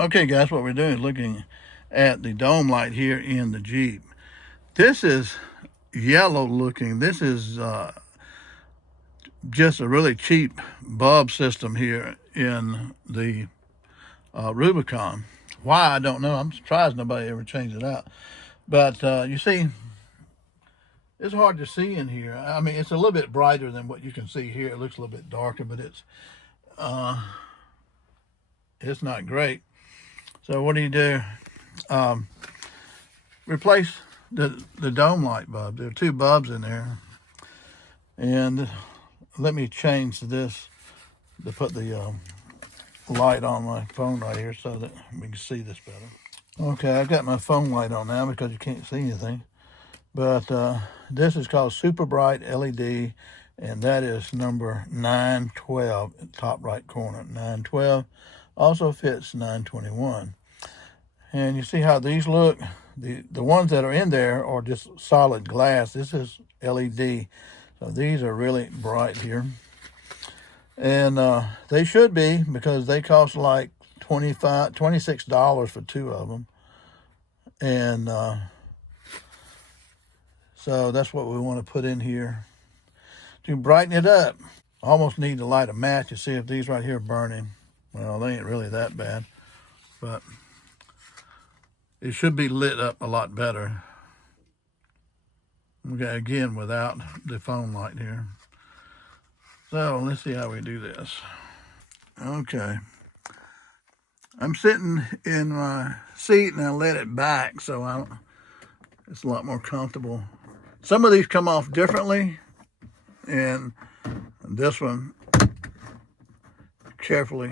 Okay, guys, what we're doing is looking at the dome light here in the Jeep. This is yellow looking. This is just a really cheap bulb system here in the Rubicon. Why, I don't know. I'm surprised nobody ever changed it out. But you see, it's hard to see in here. I mean, it's a little bit brighter than what you can see here. It looks a little bit darker, but it's not great. So what do? Replace the dome light bulb. There are two bulbs in there. And let me change this to put the light on my phone right here so that we can see this better. Okay, I've got my phone light on now because you can't see anything. But this is called Super Bright LED, and that is number 912, top right corner. 912 also fits 921. And you see how these look? The ones that are in there are just solid glass. This is LED. So these are really bright here. And they should be, because they cost like $26 for two of them. And so that's what we want to put in here to brighten it up. Almost need to light a match to see if these right here are burning. Well, they ain't really that bad, but it should be lit up a lot better. Okay, again, without the phone light here. So let's see how we do this. Okay. I'm sitting in my seat and I let it back so it's a lot more comfortable. Some of these come off differently, and this one carefully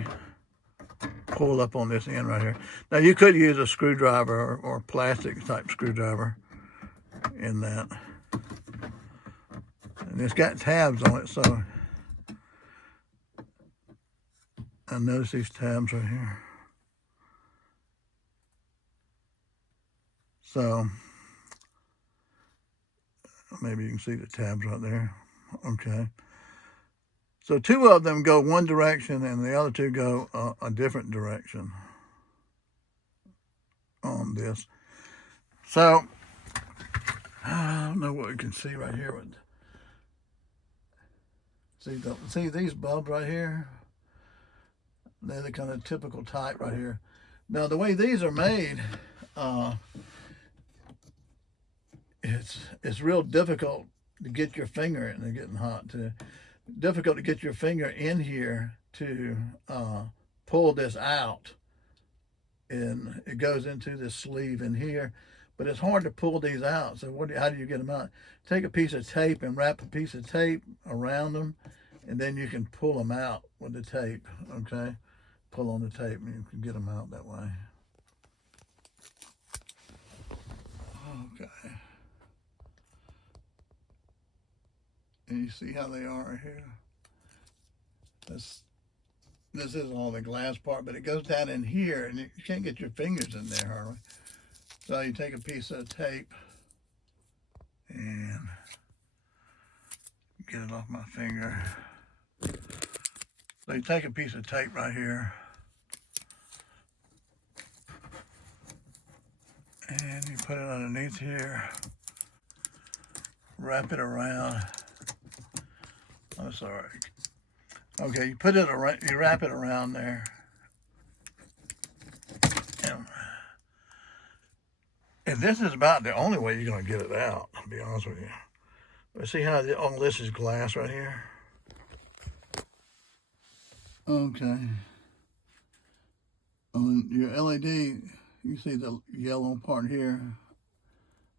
pull up on this end right here. Now you could use a screwdriver or plastic type screwdriver in that. And it's got tabs on it, so I notice these tabs right here. So maybe you can see the tabs right there. Okay. So two of them go one direction and the other two go a different direction on this. So I don't know what we can see right here. But see these bulbs right here? They're the kind of typical type right here. Now the way these are made, it's real difficult to get your finger in. They're getting hot too. Difficult to get your finger in here to pull this out, and it goes into this sleeve in here, but it's hard to pull these out. So how do you get them out? Take a piece of tape and wrap a piece of tape around them, and then you can pull them out with the tape. Okay, pull on the tape and you can get them out that way. Okay. And you see how they are here? This is all the glass part, but it goes down in here, and you can't get your fingers in there hardly. So you take a piece of tape and get it off my finger. So you take a piece of tape right here, and you put it underneath here, wrap it around. Oh, sorry. Okay, you put it around, you wrap it around there. And this is about the only way you're going to get it out, to be honest with you. But see how all this is glass right here? Okay. On your LED, you see the yellow part here.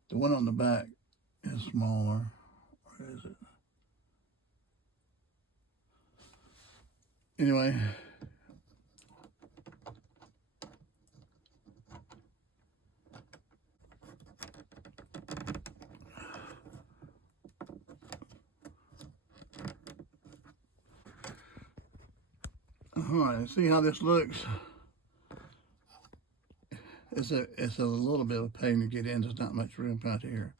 The one on the back is smaller. Where is it? Anyway, all right, see how this looks? It's a little bit of a pain to get in. There's not much room out here,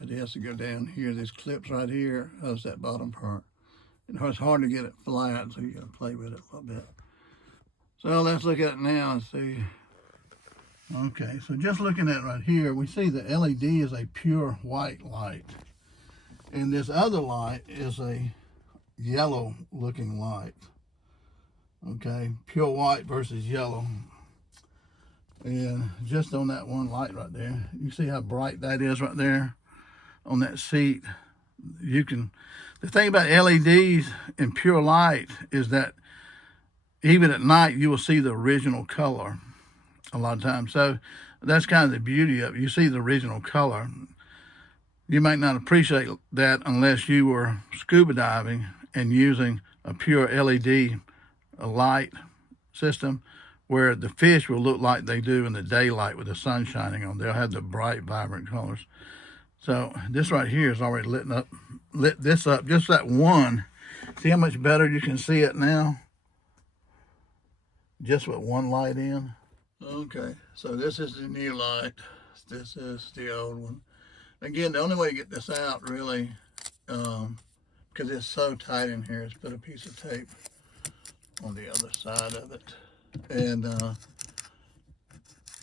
but it has to go down here. These clips right here, that's that bottom part. It's hard to get it flat, so you got to play with it a little bit. So let's look at it now and see. Okay, so just looking at it right here, we see the LED is a pure white light. And this other light is a yellow looking light. Okay, pure white versus yellow. And just on that one light right there, you see how bright that is right there on that seat. You can, the thing about LEDs and pure light is that even at night you will see the original color a lot of times. So that's kind of the beauty of it. You see the original color. You might not appreciate that unless you were scuba diving and using a pure LED light system, where the fish will look like they do in the daylight with the sun shining on. They'll have the bright, vibrant colors. So this right here is already lit this up. Just that one. See how much better you can see it now? Just with one light in. Okay, so this is the new light. This is the old one. Again, the only way to get this out really, because it's so tight in here, is put a piece of tape on the other side of it. And I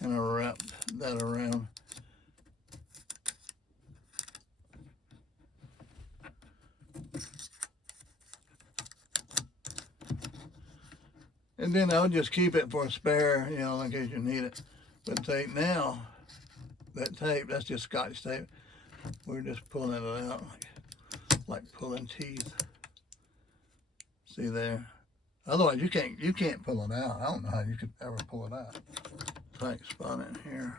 wrap that around. And then I'll just keep it for a spare, you know, in case you need it. But tape now, that tape, that's just Scotch tape. We're just pulling it out like pulling teeth. See there? Otherwise, you can't pull it out. I don't know how you could ever pull it out. Tight spot in here.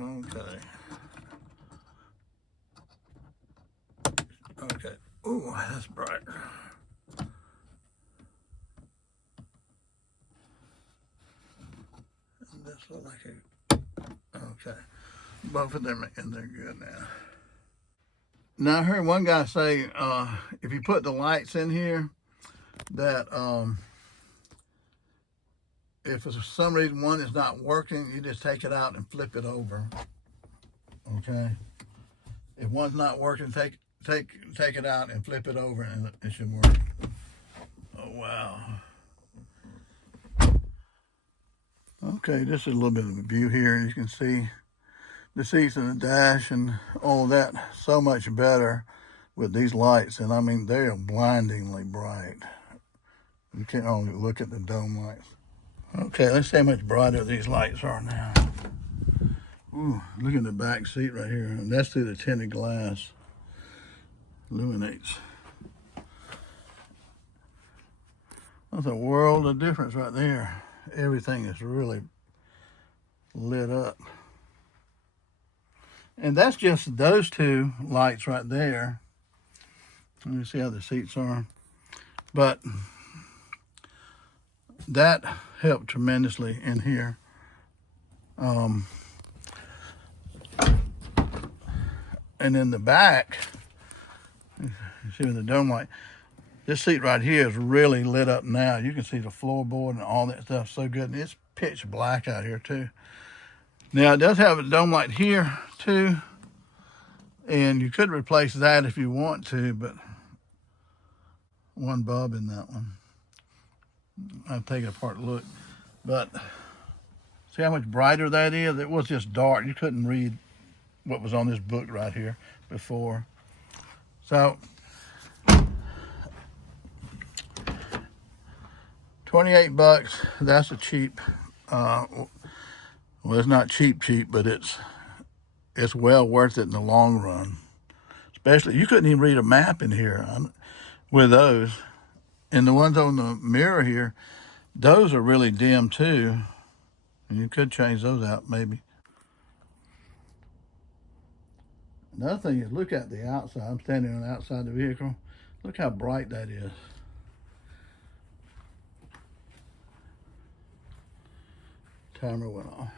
Okay. Okay. Ooh, that's bright. And this looks like a, okay. Both of them, and they're good now. Now I heard one guy say, if you put the lights in here, that if for some reason one is not working, you just take it out and flip it over. Okay. If one's not working, take it out and flip it over, and it should work. Oh wow. Okay, this is a little bit of a view here. You can see the seats in the dash and all of that so much better with these lights. And I mean, they are blindingly bright. You can't only look at the dome lights. Okay, let's see how much brighter these lights are now. Ooh, look at the back seat right here. And that's through the tinted glass. Illuminates. That's a world of difference right there. Everything is really lit up. And that's just those two lights right there. Let me see how the seats are. But that helped tremendously in here. And in the back, you see with the dome light, this seat right here is really lit up now. You can see the floorboard and all that stuff so good. And it's pitch black out here too. Now it does have a dome light here too. And you could replace that if you want to, but one bulb in that one. I'll take it apart and look. But see how much brighter that is? It was just dark. You couldn't read what was on this book right here before. So 28 bucks, that's a cheap, well, it's not cheap, but it's well worth it in the long run. Especially, you couldn't even read a map in here with those. And the ones on the mirror here, those are really dim too. And you could change those out maybe. Another thing is, look at the outside. I'm standing on the outside of the vehicle. Look how bright that is. Timer went off.